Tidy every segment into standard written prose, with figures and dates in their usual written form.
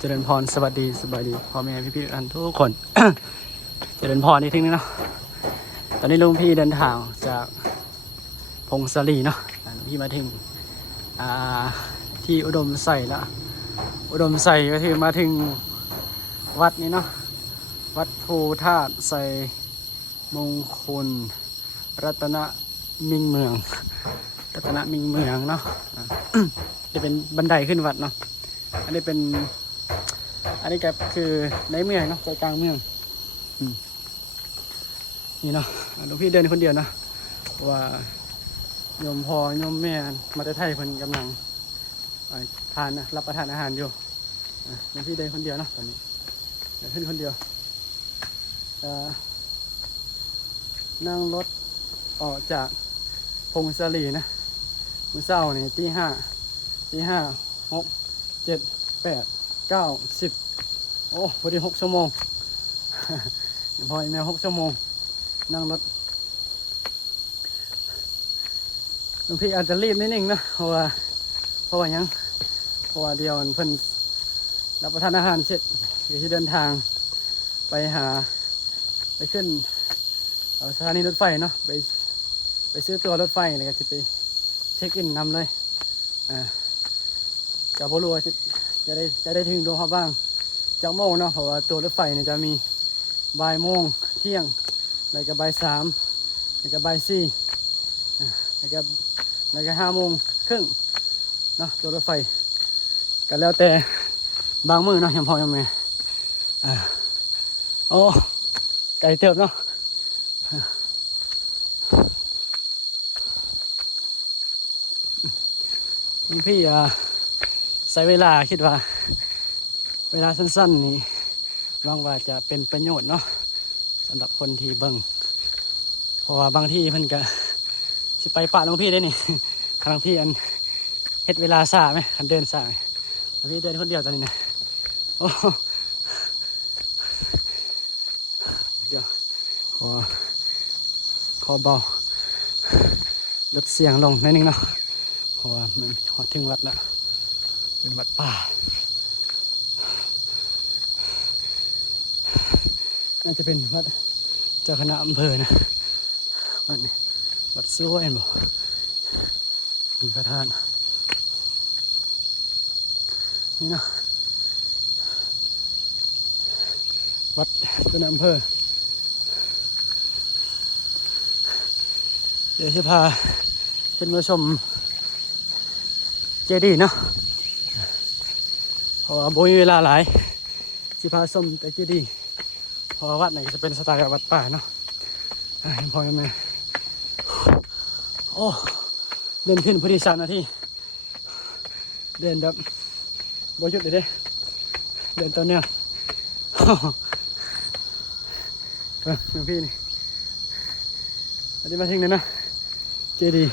เจริญพรสวัสดีสบายดีพ่อแม่พี่ๆกันทุกคน เจริญพรนี่ทิ้งนึงเนาะตอนนี้ลุงพี่เดินทางจากพงศลีเนาะพี่มาถึงที่อุดมใส่ละอุดมใส่ก็คือมาถึงวัดนี้เนาะวัดภูธาตุใส่มงคลรัตนมิ่งเมืองรัตนมิ่งเมืองเนาะ จะเป็นบันไดขึ้นวัดเนาะอันนี้ก็คือในเมืองเนาะใจกลางเมืองนี่เนาะหลวงพี่เดินคนเดียวนะว่าโยมพ่อโยมแม่มาแต่ไทยเพิ่นกำลังทานนะรับประทานอาหารอยู่หลวงพี่เดินคนเดียวเนาะตอนนี้เดินขึ้นคนเดียวนั่งรถออกจากพงศลีนะมื้อเช้านี่ตีห้า6 7 8 9 10โอ้พอดี6 ชั่วโมง พออีกแมว6 ชั่วโมงนั่งรถหลวงพี่อาจจะรีบนิดนึงนะเพราะว่าเดี๋ยวเพิ่นรับประทานอาหารเสร็จเดี๋ยวจะเดินทางไปขึ้นสถานีรถไฟเนาะไปซื้อตัวรถไฟเลยก็จะไปเช็คอินนำเลยกับบรัวจะได้ถึงดวงเขาบ้างจากโมงเนาะเพราะว่าตัวรถไฟเนี่ยจะมีบ่ายโมงเที่ยงแล้วก็บ่าย3แล้วก็บ่าย4แล้วก็5 โมงครึ่งเนาะตัวรถไฟกันแล้วแต่บางมื้อเนาะยังพอยังไงโอ้ไกลเติบเนาะพี่ใช้เวลาคิดว่าเวลาสั้นๆนี่หวังว่าจะเป็นประโยชน์เนาะสำหรับคนที่เบิ่งเพราะว่าบางที่เพิ่นก็สิไปป่าหลวงพี่ได้นี่ทางพี่อันเฮ็ดเวลาซ่าไหมคันเดินซ่าหลวงพี่เดินคนเดียวตอนนี้นะโอ้เดี๋ยวขอเบาลดเสียงลงนิดนึงเนาะเพราะว่ามันถึงวัดแล้วเป็นวัดป่าน่าจะเป็นวัดเจ้าคณะอำเภอนะวัดสวยบ่มีพระธาตุนี่เนาะวัดเจ้าคณะอำเภอเดี๋ยวจะพาขึ้นมาชมเจดีย์เนาะเพราะว่าบ่มีเวลาหลายสิพาชมแต่เจดีย์เพราะวัดไหนจะเป็นสไตล์วัดป่าเนาะพอไหมโอ้เดินขึ้นพอดี3 นาทีเดินแบบบ่หยุดเลยเดินตอนเนี้ยพี่นี่อันนี้มาถึงเลยนะเจดี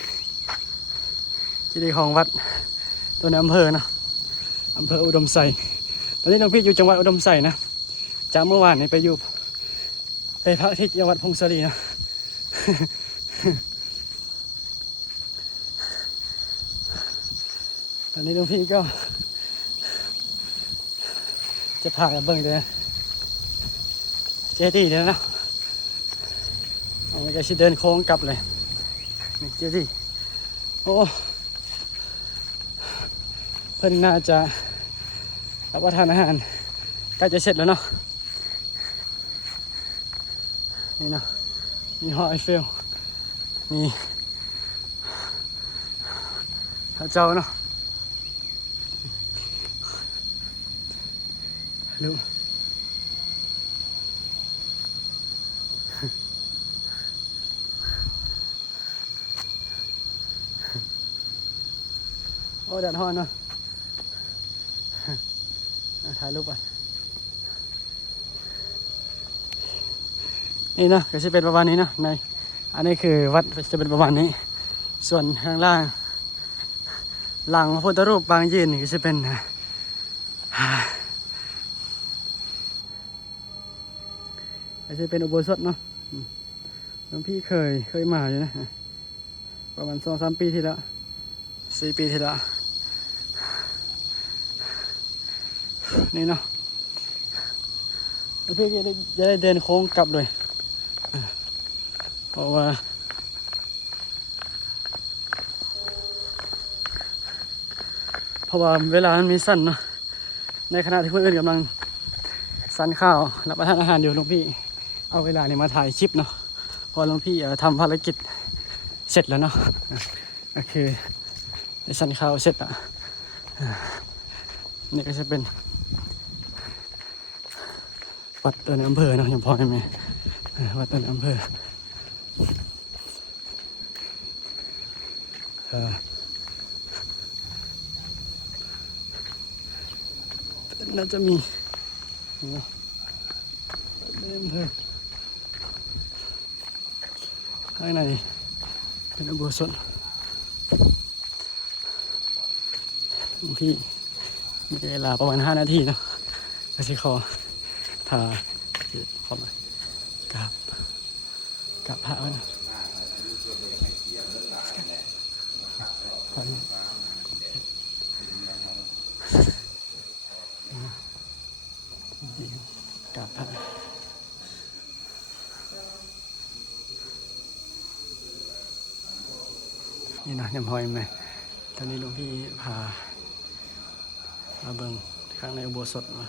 ย์ของวัดตัวในอำเภอนะอำเภออุดมไซตอนนี้น้องพี่อยู่จังหวัดอุดมไซนะจากเมื่อวานนี้ไปพักที่จังหวัดพงศลีนะตอนนี้น้องพี่ก็จะพาไปเบิ่งเลยเจดีย์เลยนะมันก็จะเดินโค้งกลับเลยเจดีย์โอ้เพิ่นน่าจะรับประทานอาหารใกล้จะเสร็จแล้วเนาะนี่เนาะมีหอไอเฟลมีพระเจ้าเนาะลูกโอ้แดดร้อนเนาะถ่ายรูปก่อนนี่นะก็จะเป็นประมาณนี้นะอันนี้คือวัดจะเป็นประมาณนี้ส่วนข้างล่างหลังพระพุทธรูปบางยืนก็จะเป็นอุโบสถเนาะหลวงพี่เคยมาอยู่นะประมาณ2-3 ปีที่แล้ว4 ปีที่แล้ว นี่เนาะแล้วพี่จะได้เดินโค้งกลับเลยเพราะว่าเวลามันมีสั้นเนาะในขณะที่คนอื่นกำลังสันข้าวรับประทานอาหารอยู่หลวงพี่เอาเวลานี้มาถ่ายคลิปเนาะพอหลวงพี่ทำภารกิจเสร็จแล้วเนาะก็คือในสันข้าวเสร็จนี่ก็จะเป็นวัดตัวในอำเภอเนาะอย่างพอไหมวัดตัวในอำเภอน่าจะมีข้างในเป็นอุโบสถพี่มีเวลาประมาณ5 นาทีเนาะก็สิขอพาเข้ามากราบพระนะกราบพระนี่นะยังพอยไหมตอนนี้หลวงพี่พามาเบิ่งข้างในอุโบสถมา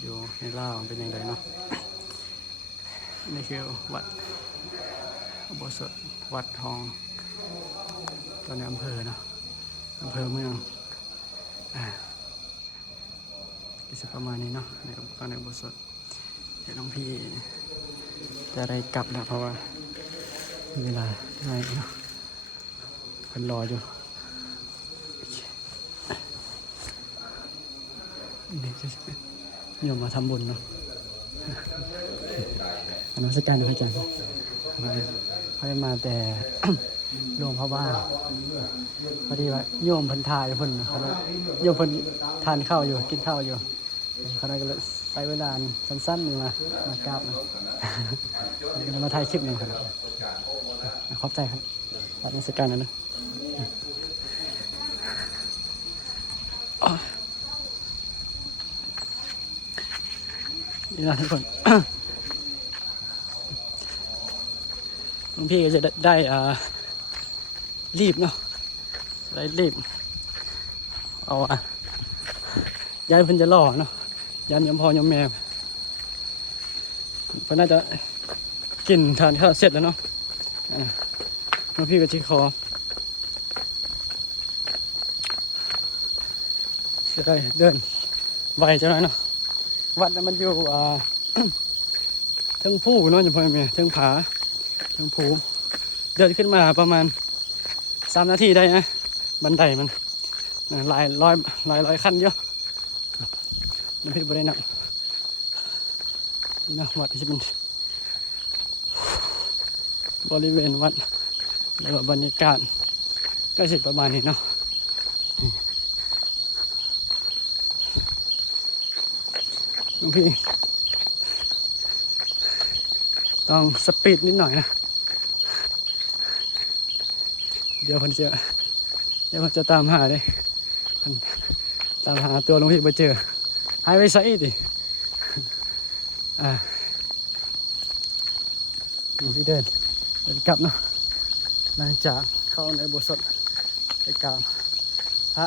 อยู่ในล่าวเป็นยังไงเนาะนี่คือวัดอุโบสถวัดทองตอนในอำเภอเนาะอำเภอเมืองกิจประมาณนี้เนาะในข้างในอุโบสถเดี๋ยวหลวงพี่จะได้กลับแล้วเพราะว่าเวลาไงเนาะคนรออยู่นี่จะเป็นโยมมาทำบุญเนาะนมัสการพระอาจารย์เขาจะมาแต่ หลวงพ่อบ้านพอดีว่าโยมเพิ่นทายเพิ่นเขาโยมเพิ่นทานข้าวอยู่กินข้าวอยู่เขาก็เลยใช้เวลาสั้นๆนี่มากราบนะมาถ่ายคลิปหนึ่งครับขอบใจครับขอบนมัสการนะนี่นะทุกคน หลวงพี่ก็จะได้รีบเนาะได้รีบเอาย้ายเพิ่นจะล่อเนาะย้ายยมพ่อยมแม่เพิ่นน่าจะกินทานข้าวเสร็จแล้วเนาะหลวงพี่ก็ชี้คอจะได้เดินไวจังเลยเนาะวัดนั้นมันอยู่ทั้งผู้เนาะยมพ่อยมแม่ทั้งผาทั้งผู้เดินขึ้นมาประมาณ3 นาทีได้นะบันไดมันหลายร้อยขั้นเยอะมันพิจารณานี่นะวัดที่เป็นบริเวณวัดแล้วก็บรรยากาศก็สิประมาณนี้เนาะหลวงพี่ต้องสปีดนิดหน่อยนะเดี๋ยวมันจะตามหาเลยตามหาตัวหลวงพี่ไปเจอหายไปไสดิหลวงพี่เดินกลับเนาะหลังจากเข้าในอุโบสถไปกราบพระ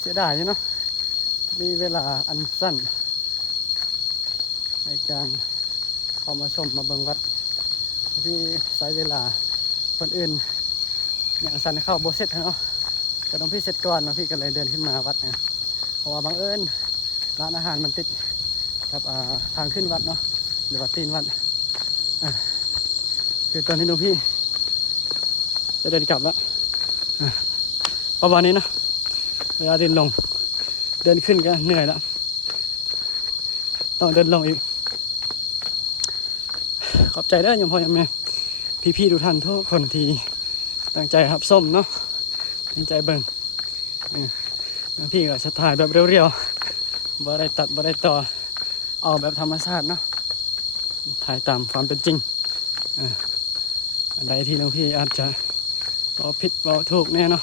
เสียดายเนาะมีเวลาอันสั้นในการเข้ามาชมมาเบิ่งวัดที่ใช้เวลาคนอื่นอย่างสันเข้าโบเสร็จเนาะแต่ต้องพี่เสร็จก่อนเนาะพี่ก็เลยเดินขึ้นมาวัดเนี่ยเพราะว่าบังเอิญร้านอาหารมันติดกับทางขึ้นวัดเนาะหรือว่าตีนวัดคือตอนที่หลวงพี่จะเดินกลับแล้วประมาณนี้นะเวลาเดินลงเดินขึ้นก็เหนื่อยแล้วต้องเดินลงอีกขอบใจได้ยังพอยังไงพี่ๆทุกท่านทุกคนที่ตั้งใจรับส้มเนาะตั้งใจเบิ่งพี่ก็จะถ่ายแบบเรียวๆบ่ได้ตัดบ่ได้ต่อเอาแบบธรรมชาติเนาะถ่ายตามความเป็นจริงอันใดที่หลวงพี่อาจจะเอาผิดเอาถูกแน่เนาะ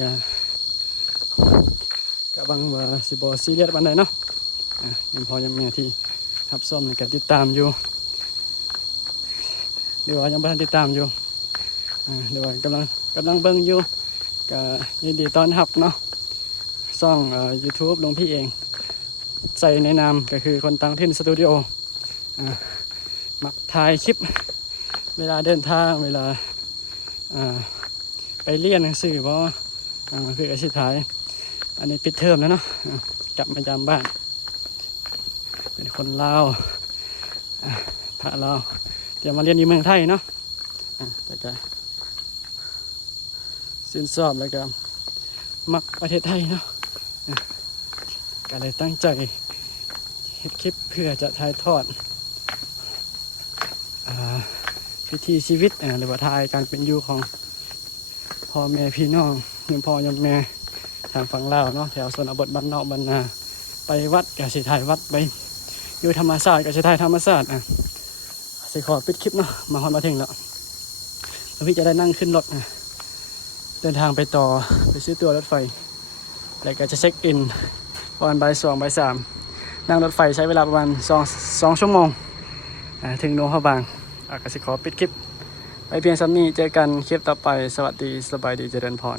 จะกะบังว่าสิบ่ซีเรียสปานใดเนาะยังพอยังแม่ที่รับชมและก็ติดตามอยู่หรือว่ายังบ่ทันติดตามอยู่หรือว่ากำลังเบิ่งอยู่ก็ยินดีต้อนรับเนาะช่อง YouTube หลวงพี่เองใส่ในนามก็คือคนต่างถิ่นสตูดิโอมักถ่ายคลิปเวลาเดินทางเวลาไปเรียนหนังสือเพราะคืออาชีพท้ายอันนี้ปิดเทอมแล้วเนาะกลับมายามบ้านเป็นคนลาวพระลาวเดี๋ยวมาเรียนอยู่เมืองไทยเนาะแต่ก็ชื่นชอบแล้วก็มักประเทศไทยเนาะก็เลยตั้งใจเฮ็ดคลิปเพื่อจะถ่ายทอดวิถีชีวิตหรือว่าถ่ายการเป็นอยู่ของพ่อแม่พี่น้องยมพ่อยมแม่ทางฝั่งลาวเนาะแถวชนบทบ้านนอกบ้านนาไปวัดก็สิถ่ายวัดไปอยู่ธรรมศาสตร์ก็สิถ่ายธรรมศาสตร์สิขอปิดคลิปเนาะมาฮอดมาถึงแล้วพี่จะได้นั่งขึ้นรถเดินทางไปต่อไปซื้อตั๋วรถไฟแล้วก็จะเช็คอินประมาณบ่าย 2 บ่าย 3นั่งรถไฟใช้เวลาประมาณ2 ชั่วโมงถึงโนนพระบางก็สิขอปิดคลิปไปเพียงซ้ำนี้เจอกันคลิปต่อไปสวัสดีสบายดีเจริญพร